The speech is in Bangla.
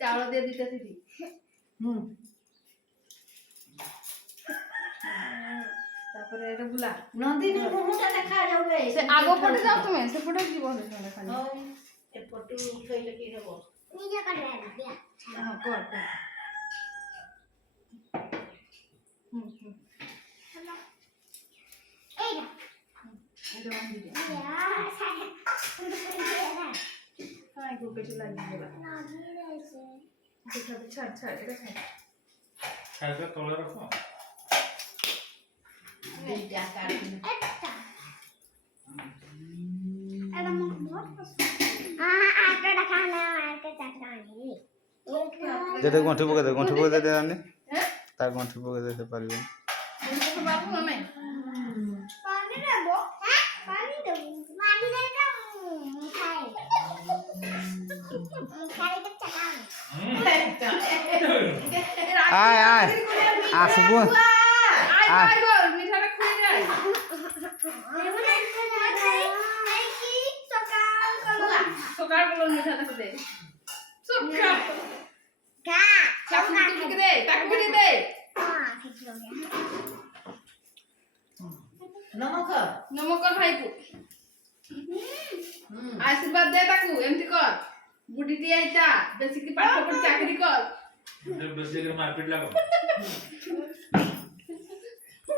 চাউল দিয়ে দিতে দিদি তারপরে এটা বুলা নন্দিনী মুহটা দেখা যাবে সে আগো পটে যাও তুমি সে পটে কি বলে তুমি খালি এ পটু উঠাইলে কি হবো নিজে করে দিয়া হ্যাঁ কর কর হ্যালো এইটা এটা অন দিদি সাথে হাই গো কেটে লাগি বলা না দিয়ে আছে দেখা ছাড় ছাড় এটা ছাড় ছাড়টা তলে রাখো এইটা কাটি একটা এটা মুখ বহুত পছন্দ আটা দেখা না আটা চাটা নেই যেটা গন্ঠি পকে দে রানি তার গন্ঠি পকে দিতে পারবে তুমি তো বাবু না পানি দেবো হ্যাঁ পানি দেবো পানি দেবো খাই খাই তো চাটা আয় আয় আসবো আই আই গো মিঠাটা খুলে যায় সকাল গুলো মিঠাটা খুলে সকাল চাকু দে তাকু দে নমক নমক খাইবো আশীর্বাদ দে তাকু এমতি কর বুড়ি দিয়ে আইতা বেশি কি পাঠ করে চাকরি কর বেশি করে মারপিট লাগো